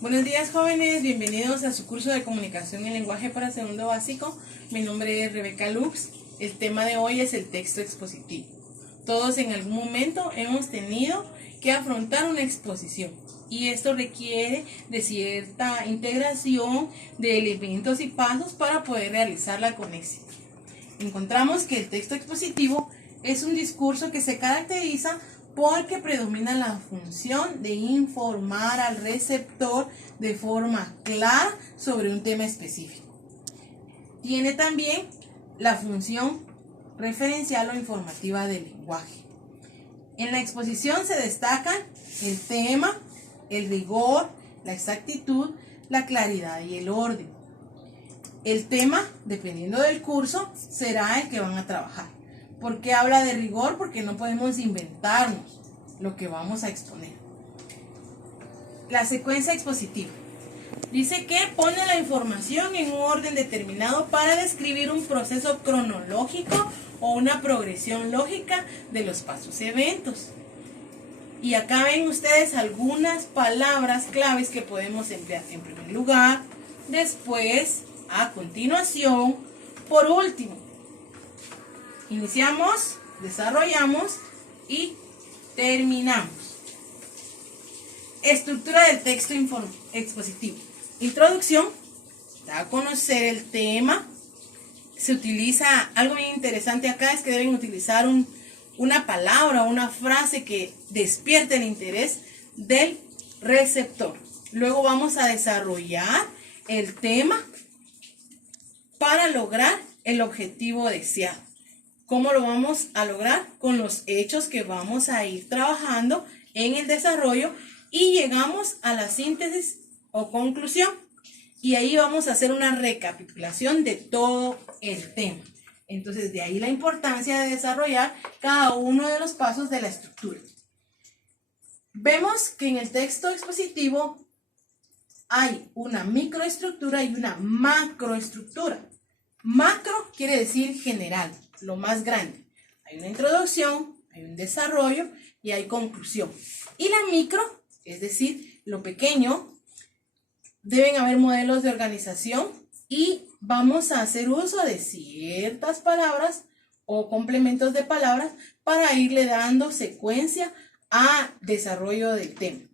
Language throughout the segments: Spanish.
Buenos días, jóvenes, bienvenidos a su curso de comunicación en lenguaje para segundo básico. Mi nombre es Rebeca Lux. El tema de hoy es el texto expositivo. Todos en algún momento hemos tenido que afrontar una exposición y esto requiere de cierta integración de elementos y pasos para poder realizarla con éxito. Encontramos que el texto expositivo es un discurso que se caracteriza porque predomina la función de informar al receptor de forma clara sobre un tema específico. Tiene también la función referencial o informativa del lenguaje. En la exposición se destacan el tema, el rigor, la exactitud, la claridad y el orden. El tema, dependiendo del curso, será el que van a trabajar. ¿Por qué habla de rigor? Porque no podemos inventarnos lo que vamos a exponer. La secuencia expositiva. Dice que pone la información en un orden determinado para describir un proceso cronológico o una progresión lógica de los pasos y eventos. Y acá ven ustedes algunas palabras claves que podemos emplear. En primer lugar, después, a continuación, por último. Iniciamos, desarrollamos y terminamos. Estructura del texto expositivo. Introducción, da a conocer el tema. Se utiliza, algo bien interesante acá es que deben utilizar una palabra o una frase que despierte el interés del receptor. Luego vamos a desarrollar el tema para lograr el objetivo deseado. ¿Cómo lo vamos a lograr? Con los hechos que vamos a ir trabajando en el desarrollo y llegamos a la síntesis o conclusión. Y ahí vamos a hacer una recapitulación de todo el tema. Entonces, de ahí la importancia de desarrollar cada uno de los pasos de la estructura. Vemos que en el texto expositivo hay una microestructura y una macroestructura. Macro quiere decir general, lo más grande. Hay una introducción, hay un desarrollo y hay conclusión. Y la micro, es decir, lo pequeño, deben haber modelos de organización y vamos a hacer uso de ciertas palabras o complementos de palabras para irle dando secuencia a desarrollo del tema.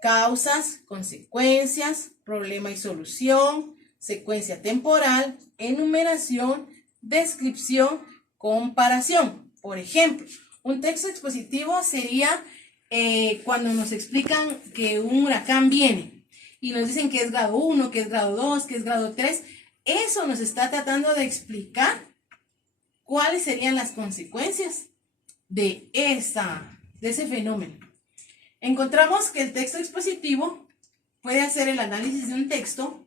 Causas, consecuencias, problema y solución, secuencia temporal, enumeración, descripción, comparación. Por ejemplo, un texto expositivo sería cuando nos explican que un huracán viene y nos dicen que es grado 1, que es grado 2, que es grado 3. Eso nos está tratando de explicar cuáles serían las consecuencias de ese fenómeno. Encontramos que el texto expositivo puede hacer el análisis de un texto,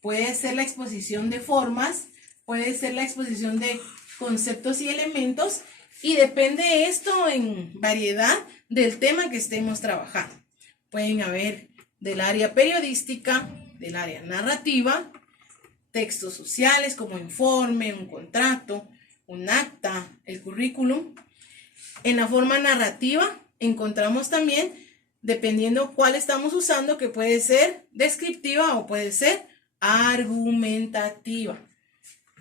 puede ser la exposición de formas, puede ser la exposición de conceptos y elementos, y depende esto en variedad del tema que estemos trabajando. Pueden haber del área periodística, del área narrativa, textos sociales como informe, un contrato, un acta, el currículum. En la forma narrativa encontramos también, dependiendo cuál estamos usando, que puede ser descriptiva o puede ser argumentativa.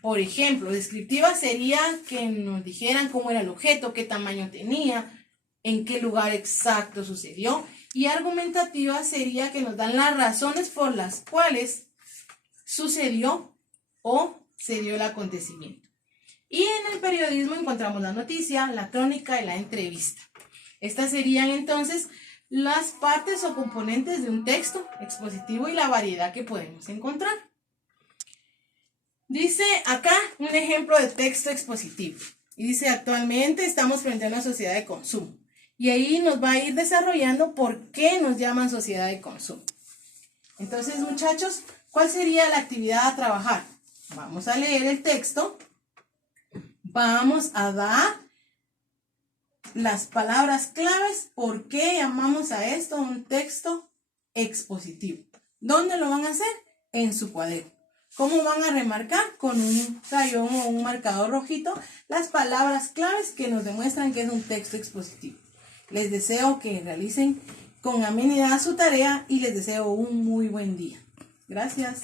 Por ejemplo, descriptiva sería que nos dijeran cómo era el objeto, qué tamaño tenía, en qué lugar exacto sucedió. Y argumentativa sería que nos dan las razones por las cuales sucedió o se dio el acontecimiento. Y en el periodismo encontramos la noticia, la crónica y la entrevista. Estas serían entonces las partes o componentes de un texto expositivo y la variedad que podemos encontrar. Dice acá un ejemplo de texto expositivo. Y dice, actualmente estamos frente a una sociedad de consumo. Y ahí nos va a ir desarrollando por qué nos llaman sociedad de consumo. Entonces, muchachos, ¿cuál sería la actividad a trabajar? Vamos a leer el texto. Vamos a dar las palabras claves, por qué llamamos a esto un texto expositivo. ¿Dónde lo van a hacer? En su cuaderno. ¿Cómo van a remarcar? Con un crayón o un marcador rojito las palabras claves que nos demuestran que es un texto expositivo. Les deseo que realicen con amenidad su tarea y les deseo un muy buen día. Gracias.